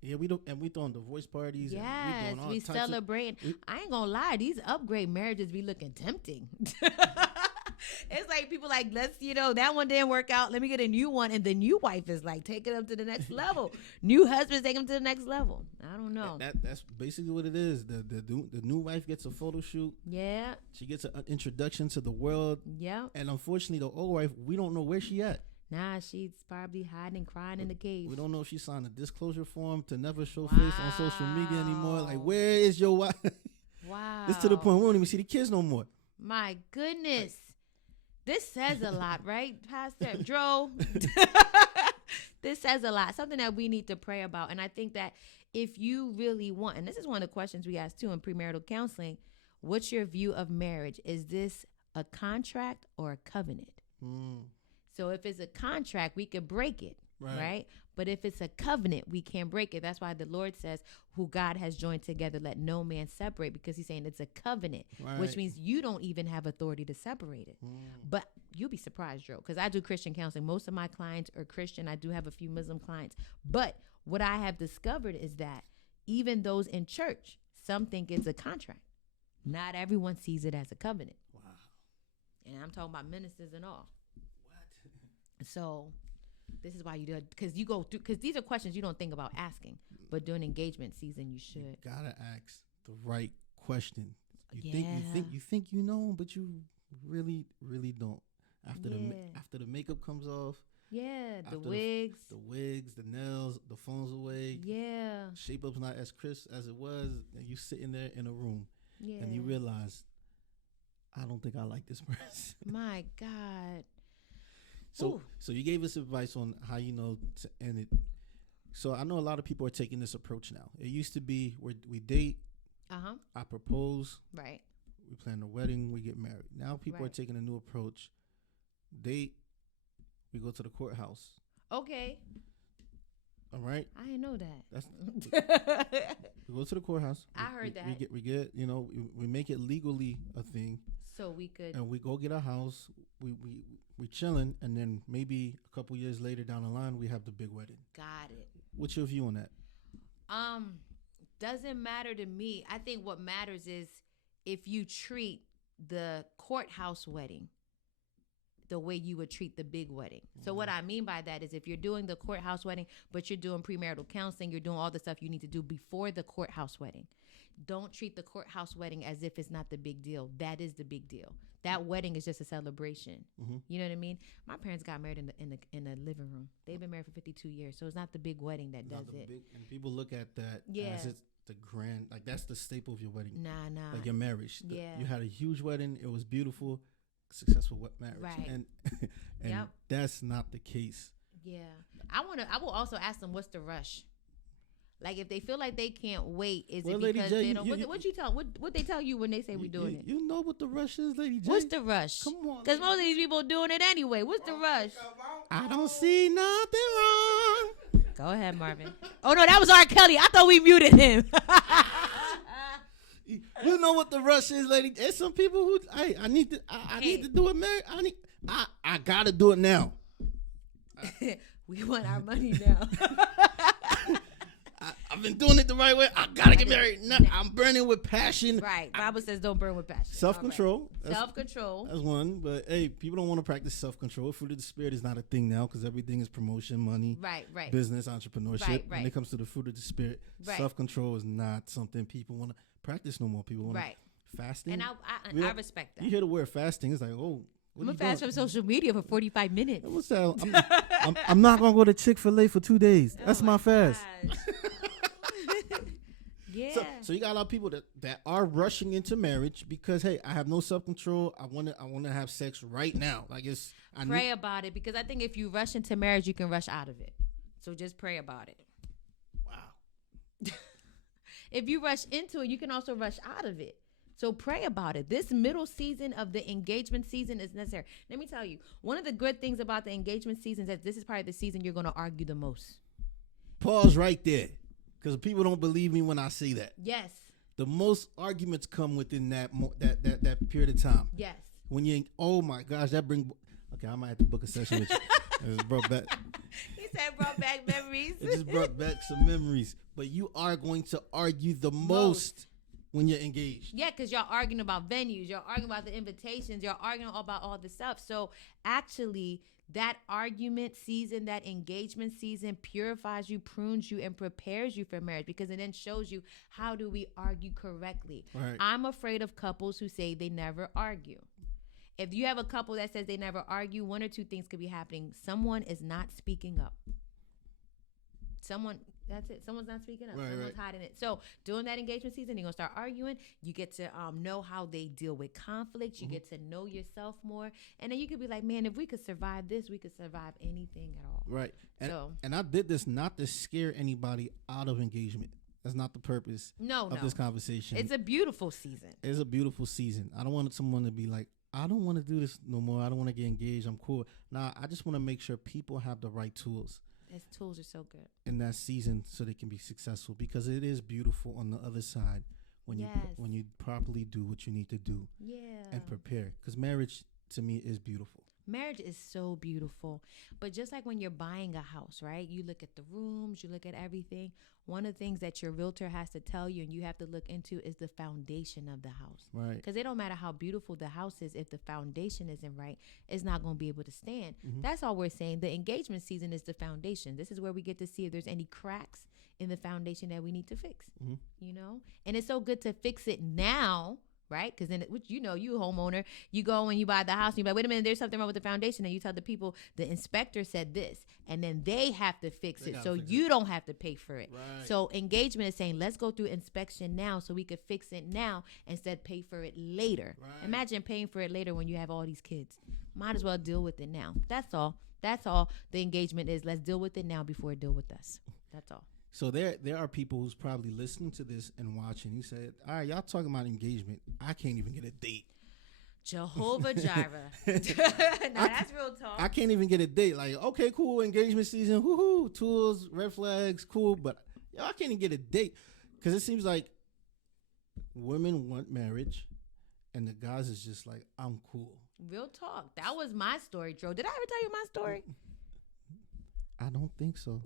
Yeah, we throwing divorce parties. Yes, and we doing all we types celebrating. I ain't gonna lie, these upgrade marriages be looking tempting. It's like people like, let's, that one didn't work out. Let me get a new one. And the new wife is like, take it up to the next level. New husbands take them to the next level. I don't know. That's basically what it is. The new wife gets a photo shoot. Yeah. She gets an introduction to the world. Yeah. And unfortunately, the old wife, we don't know where she at. Nah, she's probably hiding and crying in the cave. We don't know if she signed a disclosure form to never show face on social media anymore. Like, where is your wife? Wow. It's to the point we don't even see the kids no more. My goodness. This says a lot, right, Pastor Dro? This says a lot. Something that we need to pray about. And I think that if you really want, and this is one of the questions we ask too in premarital counseling, what's your view of marriage? Is this a contract or a covenant? So if it's a contract, we could break it, right? But if it's a covenant, we can't break it. That's why the Lord says, who God has joined together, let no man separate, because he's saying it's a covenant, which means you don't even have authority to separate it. But you'll be surprised, Joe, because I do Christian counseling. Most of my clients are Christian. I do have a few Muslim clients. But what I have discovered is that even those in church, some think it's a contract. Not everyone sees it as a covenant. Wow. And I'm talking about ministers and all. So this is why you do it, because you go through, because these are questions you don't think about asking, but during engagement season you should. Gotta ask the right question. You think you know, but you really don't. After the makeup comes off. Yeah, the wigs, the nails, the phone's away. Yeah, shape up's not as crisp as it was, and you sitting there in a room, and you Yeah. realize, I don't think I like this person. My God. So you gave us advice on how to end it. So I know a lot of people are taking this approach now. It used to be where we date, I propose, Right. we plan a wedding, we get married. Now people are Right. taking a new approach. Date, we go to the courthouse. Okay. All right, I didn't know that. we go to the courthouse. I heard that. We get we make it legally a thing, So we could. and we go get a house. We chilling, and then maybe a couple years later down the line, we have the big wedding. Got it. What's your view on that? Doesn't matter to me. I think what matters is if you treat the courthouse wedding the way you would treat the big wedding. So what I mean by that is if you're doing the courthouse wedding, but you're doing premarital counseling, you're doing all the stuff you need to do before the courthouse wedding. don't treat the courthouse wedding as if it's not the big deal. That is the big deal. That wedding is just a celebration. You know what I mean? My parents got married in the living room. They've been married for 52 years, so it's not the big wedding that does it. And people look at that as it's the grand, like that's the staple of your wedding. Nah. Like your marriage. Yeah. You had a huge wedding. It was beautiful, successful marriage. Right. And that's not the case. Yeah. I will also ask them, what's the rush? Like, if they feel like they can't wait, is it because they don't? What they tell you when they say we're doing it? You know what the rush is, Lady J. What's the rush? Come on. Because most of these people are doing it anyway. What's the rush? I don't see nothing wrong. Go ahead, Marvin. Oh, no, that was R. Kelly. I thought we muted him. You know what the rush is, Lady. There's some people who, I need to do it, Mary. I got to do it now. We want our money now. I've been doing it the right way. I gotta get married. No, I'm burning with passion. Right. Bible says don't burn with passion. Self-control. Right. Self-control. That's one. But hey, people don't want to practice self-control. Fruit of the Spirit is not a thing now because everything is promotion, money, right. business, entrepreneurship. Right. When it comes to the fruit of the Spirit, self-control is not something people want to practice no more. People want fasting. And I respect that. You hear the word fasting, it's like, oh. I'm gonna fast from social media for 45 minutes. I'm not gonna go to Chick-fil-A for 2 days. That's my fast. Yeah. So you got a lot of people that are rushing into marriage because, hey, I have no self-control. I want to have sex right now. Like pray about it, because I think if you rush into marriage, you can rush out of it. So just pray about it. Wow. If you rush into it, you can also rush out of it. So pray about it. This middle season of the engagement season is necessary. Let me tell you, one of the good things about the engagement season is that this is probably the season you're going to argue the most. Pause right there, because people don't believe me when I say that. Yes. The most arguments come within that period of time. Yes. When you, oh my gosh, okay, I might have to book a session with you. It brought back. He said brought back memories. It just brought back some memories. But you are going to argue the most when you're engaged. Yeah, because you're arguing about venues. You're arguing about the invitations. You're arguing about all the stuff. So actually, that argument season, that engagement season purifies you, prunes you, and prepares you for marriage, because it then shows you how do we argue correctly. Right. I'm afraid of couples who say they never argue. If you have a couple that says they never argue, one or two things could be happening. Someone is not speaking up. That's it. Someone's not speaking up. Someone's hiding it. So during that engagement season, you're going to start arguing. You get to know how they deal with conflict. You get to know yourself more. And then you could be like, man, if we could survive this, we could survive anything at all. Right. And I did this not to scare anybody out of engagement. That's not the purpose of this conversation. It's a beautiful season. It's a beautiful season. I don't want someone to be like, I don't want to do this no more. I don't want to get engaged. I'm cool. Nah, I just want to make sure people have the right tools. His tools are so good in that season so they can be successful, because it is beautiful on the other side when you properly do what you need to do and prepare, because marriage to me is beautiful. Marriage is so beautiful. But just like when you're buying a house, right? You look at the rooms, you look at everything. One of the things that your realtor has to tell you and you have to look into is the foundation of the house. Right. Because it don't matter how beautiful the house is, if the foundation isn't right, it's not going to be able to stand. That's all we're saying. The engagement season is the foundation. This is where we get to see if there's any cracks in the foundation that we need to fix, you know? And it's so good to fix it now, right? Because then, you a homeowner, you go and you buy the house and you're like, wait a minute, there's something wrong with the foundation. And you tell the people, the inspector said this, and then they have to fix it. So you don't have to pay for it. Right. So engagement is saying, let's go through inspection now so we could fix it now instead pay for it later. Right. Imagine paying for it later when you have all these kids. Might as well deal with it now. That's all. That's all the engagement is. Let's deal with it now before it deal with us. That's all. So there are people who's probably listening to this and watching. He said, all right, y'all talking about engagement. I can't even get a date. Jehovah Jireh. Now that's real talk. I can't even get a date. Like, okay, cool, engagement season. Woohoo, tools, red flags, cool. But y'all can't even get a date. Because it seems like women want marriage and the guys is just like, I'm cool. Real talk. That was my story, Dro. Did I ever tell you my story? I don't think so.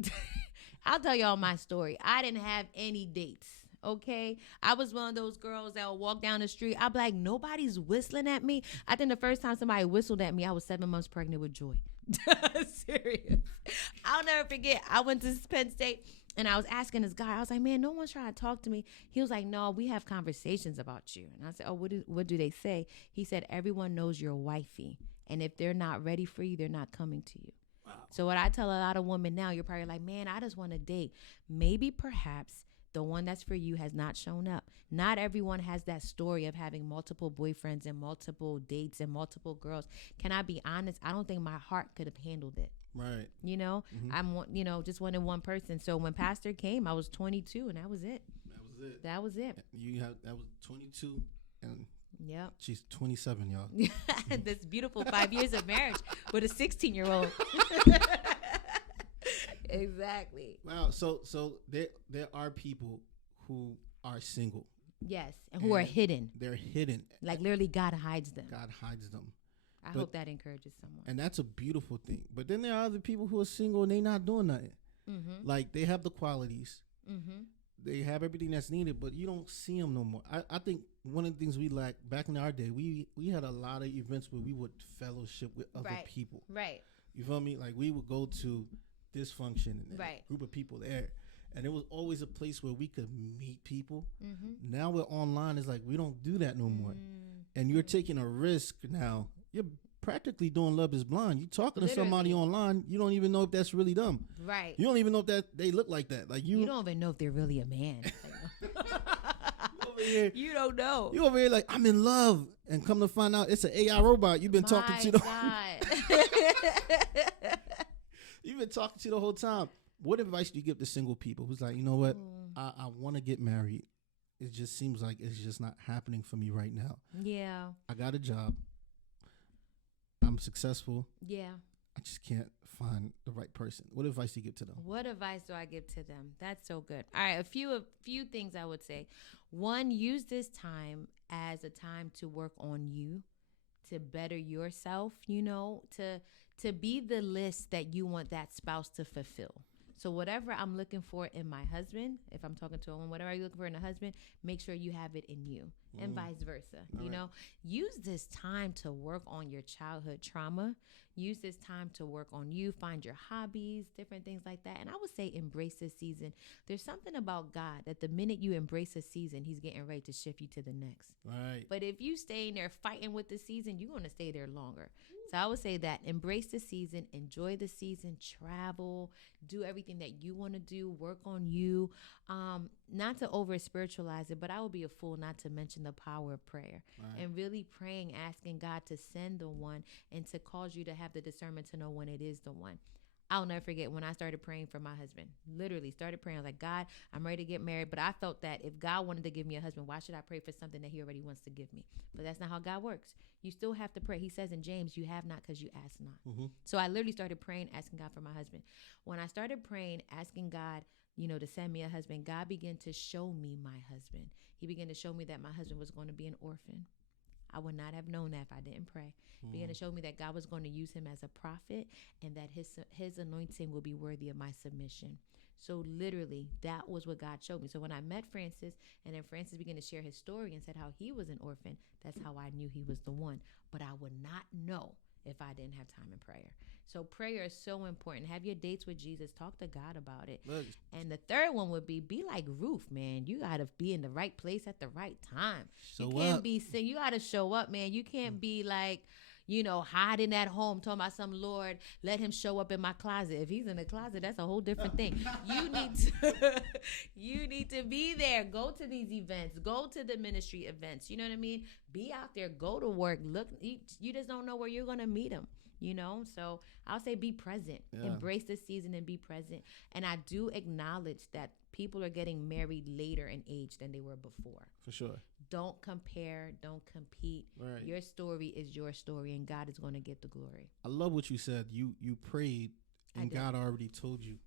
I'll tell y'all my story. I didn't have any dates, okay? I was one of those girls that would walk down the street. I'd be like, nobody's whistling at me. I think the first time somebody whistled at me, I was 7 months pregnant with Joy. Serious. I'll never forget. I went to Penn State. And I was asking this guy, I was like, man, no one's trying to talk to me. He was like, no, we have conversations about you. And I said, oh, what do they say? He said, everyone knows you're wifey. And if they're not ready for you, they're not coming to you. Wow. So what I tell a lot of women now, you're probably like, man, I just want to date. Maybe perhaps the one that's for you has not shown up. Not everyone has that story of having multiple boyfriends and multiple dates and multiple girls. Can I be honest? I don't think my heart could have handled it. Right. You know, just wanted one person. So when Pastor came, I was 22 and that was it. That was it. That was 22 and yep. She's 27, y'all. This beautiful 5 years of marriage with a 16-year-old. Exactly. Wow. So there are people who are single. Yes, and who are hidden. They're hidden. Like literally God hides them. God hides them. I hope that encourages someone. And that's a beautiful thing. But then there are other people who are single and they not doing nothing. Mm-hmm. Like they have the qualities. Mm-hmm. They have everything that's needed, but you don't see them no more. I think one of the things we lacked back in our day, we had a lot of events where we would fellowship with other people. Right. You feel me? Like we would go to this function and a group of people there. And it was always a place where we could meet people. Mm-hmm. Now we're online. It's like we don't do that no more. And you're taking a risk now. You're practically doing Love is Blind. You talking to somebody online, you don't even know if that's really them. Right. You don't even know if that they look like that. Like you don't even know if they're really a man. You don't know. You over here like, I'm in love. And come to find out it's an AI robot you've been talking to the You've been talking to the whole time. What advice do you give to single people who's like, you know what? I want to get married. It just seems like it's just not happening for me right now. Yeah. I got a job. I'm successful. Yeah. I just can't find the right person. What advice do you give to them? What advice do I give to them? That's so good. All right, a few things I would say. One, use this time as a time to work on you, to better yourself, to be the list that you want that spouse to fulfill. So whatever I'm looking for in my husband, if I'm talking to a woman, whatever you're looking for in a husband, make sure you have it in you, and vice versa. Use this time to work on your childhood trauma. Use this time to work on you, find your hobbies, different things like that. And I would say embrace this season. There's something about God that the minute you embrace a season, he's getting ready to shift you to the next. Right. But if you stay in there fighting with the season, you're going to stay there longer. So I would say that embrace the season, enjoy the season, travel, do everything that you want to do, work on you. Not to over spiritualize it, but I would be a fool not to mention the power of prayer and really praying, asking God to send the one and to cause you to have the discernment to know when it is the one. I'll never forget when I started praying for my husband. Literally started praying. I was like, God, I'm ready to get married. But I felt that if God wanted to give me a husband, why should I pray for something that he already wants to give me? But that's not how God works. You still have to pray. He says in James, you have not because you ask not. Mm-hmm. So I literally started praying, asking God for my husband. When I started praying, asking God, to send me a husband, God began to show me my husband. He began to show me that my husband was going to be an orphan. I would not have known that if I didn't pray. Began to show me that God was going to use him as a prophet and that his anointing will be worthy of my submission. So literally, that was what God showed me. So when I met Francis, and then Francis began to share his story and said how he was an orphan, that's how I knew he was the one. But I would not know if I didn't have time in prayer. So prayer is so important. Have your dates with Jesus. Talk to God about it. Look. And the third one would be like Ruth, man. You got to be in the right place at the right time. You got to show up, man. You can't be like, hiding at home, talking about some Lord, let him show up in my closet. If he's in the closet, that's a whole different thing. You need to be there. Go to these events. Go to the ministry events. You know what I mean? Be out there. Go to work. Look, you just don't know where you're going to meet him. So I'll say be present. Yeah. Embrace the season and be present. And I do acknowledge that people are getting married later in age than they were before. For sure. Don't compare. Don't compete. Right. Your story is your story, and God is going to get the glory. I love what you said. You prayed, and God already told you.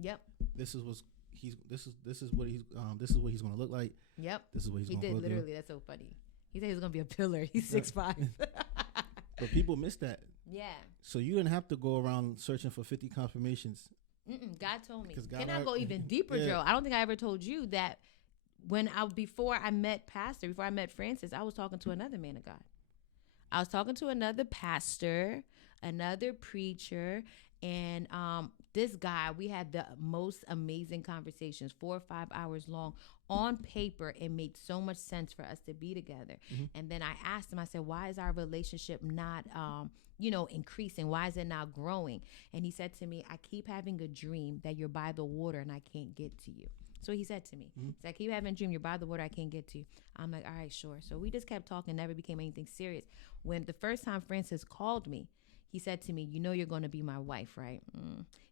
Yep. This is what he's going to look like. Yep. This is what he's going to look like. He did literally. That's so funny. He said he was going to be a pillar. He's 6'5". But people miss that. Yeah. So you didn't have to go around searching for 50 confirmations. God told me. Can I go even deeper, Joe? I don't think I ever told you that before I met Francis, I was talking to another man of God. I was talking to another pastor, another preacher, and This guy, we had the most amazing conversations, 4 or 5 hours long. On paper, it made so much sense for us to be together. And then I asked him, I said, why is our relationship not, increasing? Why is it not growing? And he said to me, I keep having a dream that you're by the water and I can't get to you. So he said to me, he said, I keep having a dream, you're by the water, I can't get to you. I'm like, all right, sure. So we just kept talking, never became anything serious. When the first time Francis called me, he said to me, you know you're going to be my wife, right?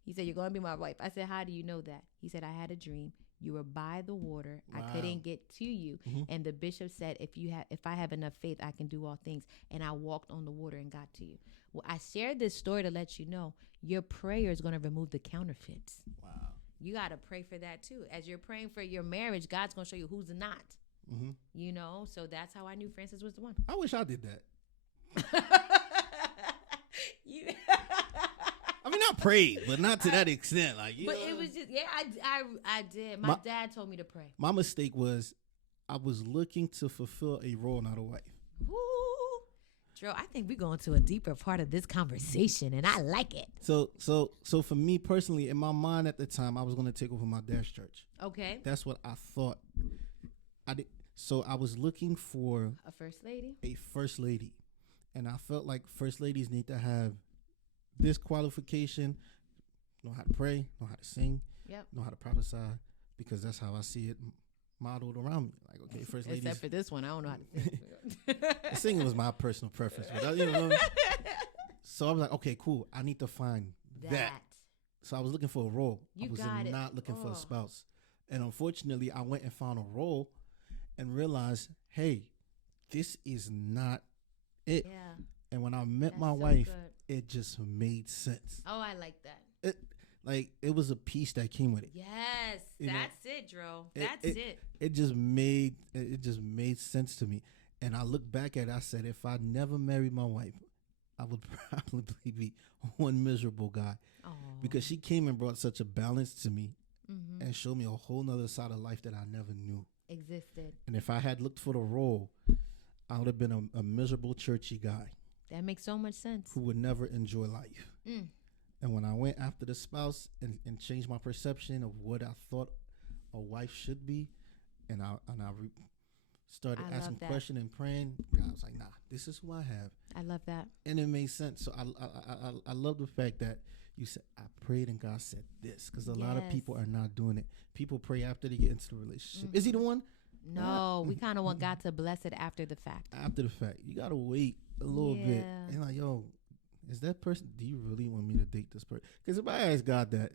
He said, you're going to be my wife. I said, how do you know that? He said, I had a dream. You were by the water. Wow. I couldn't get to you. And the bishop said, if I have enough faith, I can do all things. And I walked on the water and got to you. Well, I shared this story to let you know your prayer is going to remove the counterfeits. Wow. You got to pray for that too. As you're praying for your marriage, God's going to show you who's not. So that's how I knew Francis was the one. I wish I did that. I mean, I prayed, but not to that extent. It was just, I did. My dad told me to pray. My mistake was I was looking to fulfill a role, not a wife. Woo. Dro, I think we're going to a deeper part of this conversation, and I like it. So for me personally, in my mind at the time, I was going to take over my dad's church. Okay. That's what I thought. I did. So I was looking for a first lady. And I felt like first ladies need to have this qualification: know how to pray, know how to sing, know how to prophesy, because that's how I see it modeled around me. Like, okay, first ladies. Except for this one, I don't know how to sing. The singing was my personal preference, but so I was like, okay, cool. I need to find that. So I was looking for a role. I was not looking for a spouse, and unfortunately, I went and found a role, and realized, hey, this is not it. Yeah. And when I met my wife, it just made sense. Oh, I like that. It was a piece that came with it. Yes, that's it, Dro. That's it. It just made sense to me. And I look back at it, I said, if I never married my wife, I would probably be one miserable guy. Aww. Because she came and brought such a balance to me and showed me a whole nother side of life that I never knew existed. And if I had looked for the role, I would have been a miserable churchy guy. That makes so much sense. Who would never enjoy life. And when I went after the spouse and changed my perception of what I thought a wife should be, and I started asking questions and praying, God was like, nah, this is who I have. I love that. And it made sense. So I love the fact that you said, I prayed and God said this, because a lot of people are not doing it. People pray after they get into the relationship. Is he the one? No, we kind of want God to bless it after the fact. After the fact. You got to wait a little bit. And like, yo, is that person, do you really want me to date this person? Because if I asked God that,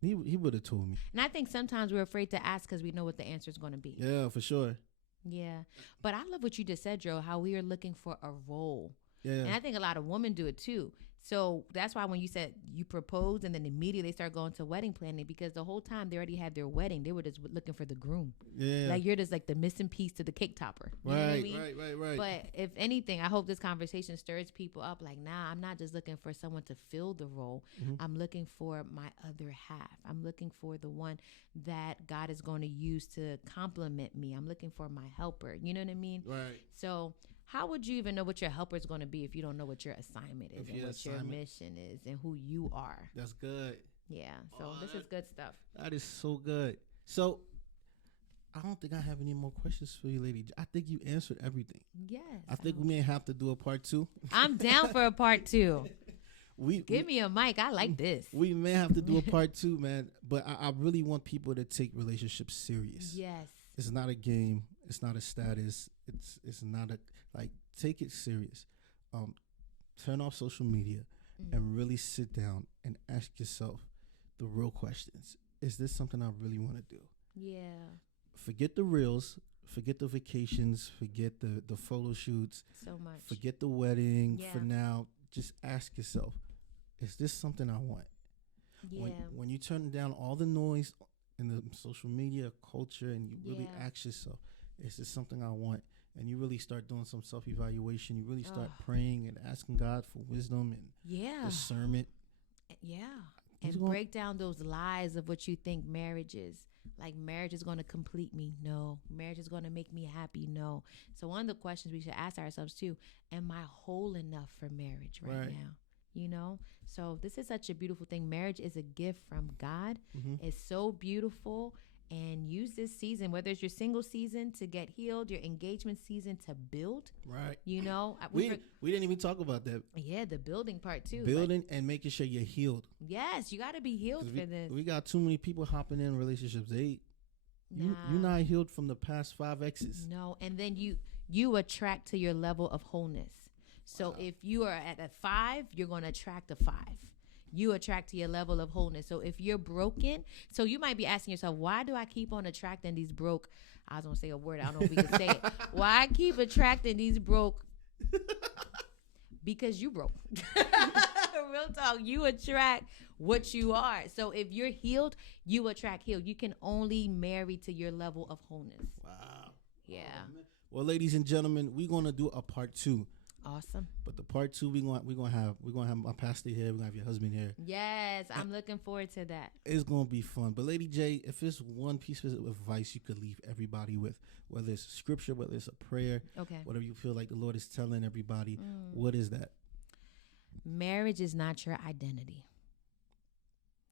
he would have told me. And I think sometimes we're afraid to ask because we know what the answer is going to be. Yeah, for sure. Yeah. But I love what you just said, Joe, how we are looking for a role. Yeah. And I think a lot of women do it too. So that's why when you said you proposed and then immediately they start going to wedding planning, because the whole time they already had their wedding, they were just looking for the groom. Yeah. Like you're just like the missing piece to the cake topper. You know what I mean? Right. But if anything, I hope this conversation stirs people up. Like, nah, I'm not just looking for someone to fill the role. I'm looking for my other half. I'm looking for the one that God is going to use to complement me. I'm looking for my helper. You know what I mean? Right. So how would you even know what your helper is going to be if you don't know what your assignment is and what your mission is and who you are? That's good. Yeah. So this is good stuff. That is so good. So I don't think I have any more questions for you, lady. I think you answered everything. Yes. I think we may have to do a part 2. I'm down for a part 2. Give me a mic. I like this. We may have to do a part 2, man. But I really want people to take relationships serious. Yes. It's not a game. It's not a status. It's not a, like, take it serious. Turn off social media and really sit down and ask yourself the real questions. Is this something I really want to do? Yeah. Forget the reels. Forget the vacations. Forget the photo shoots. So much. Forget the wedding for now. Just ask yourself, is this something I want? Yeah. When you turn down all the noise in the social media culture and you really ask yourself, is this something I want? And you really start doing some self-evaluation. You really start praying and asking God for wisdom and discernment. Yeah. And break down those lies of what you think marriage is. Like, marriage is going to complete me. No. Marriage is going to make me happy. No. So one of the questions we should ask ourselves too, am I whole enough for marriage right now? you know. So this is such a beautiful thing. Marriage is a gift from God. It's so beautiful. And use this season, whether it's your single season to get healed, your engagement season to build. Right. You know, We didn't even talk about that. yeah, the building part too. Building and making sure you're healed. Yes, you got to be healed for this. We got too many people hopping in relationships. You're not healed from the past 5 exes. No, and then you attract to your level of wholeness. So if you are at a 5, you're going to attract a 5. You attract to your level of wholeness. So if you're broken, so you might be asking yourself, why do I keep on attracting these broke? I was going to say a word. I don't know if we can say it. Why I keep attracting these broke? Because you broke. Real talk. You attract what you are. So if you're healed, you attract healed. You can only marry to your level of wholeness. Wow. Yeah. Well, ladies and gentlemen, we're gonna do a part 2. Awesome. But the part 2 we're gonna have my pastor here. We're gonna have your husband here. Yes, I'm looking forward to that. It's gonna be fun. But Lady J, if it's one piece of advice you could leave everybody with, whether it's scripture, whether it's a prayer, Okay. whatever you feel like the Lord is telling everybody, what is that? Marriage is not your identity.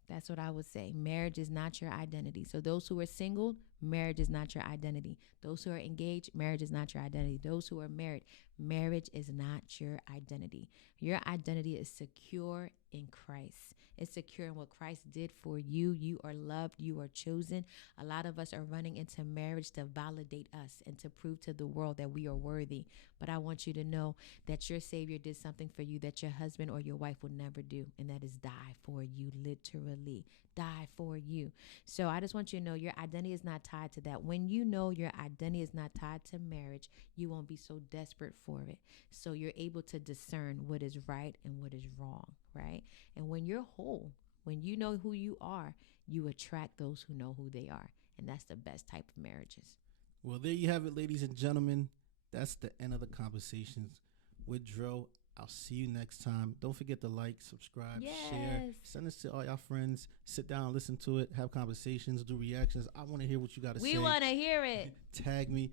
That's what I would say. Marriage is not your identity. So those who are single, marriage is not your identity. Those who are engaged, marriage is not your identity. Those who are married, marriage is not your identity. Your identity is secure in Christ. It's secure in what Christ did for you. You are loved. You are chosen. A lot of us are running into marriage to validate us and to prove to the world that we are worthy. But I want you to know that your Savior did something for you that your husband or your wife would never do, and that is die for you, literally die for you. So I just want you to know your identity is not tied to that. When you know your identity is not tied to marriage, you won't be so desperate for it. So you're able to discern what is right and what is wrong, right? And when you're whole, when you know who you are, you attract those who know who they are. And that's the best type of marriages. Well, there you have it, ladies and gentlemen. That's the end of the conversations with Dro. I'll see you next time. Don't forget to like, subscribe, share. Send this to all your friends. Sit down, listen to it, have conversations, do reactions. I want to hear what you got to say. We want to hear it. Tag me.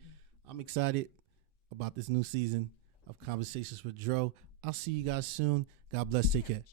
I'm excited about this new season of Conversations with Dro. I'll see you guys soon. God bless. Take care.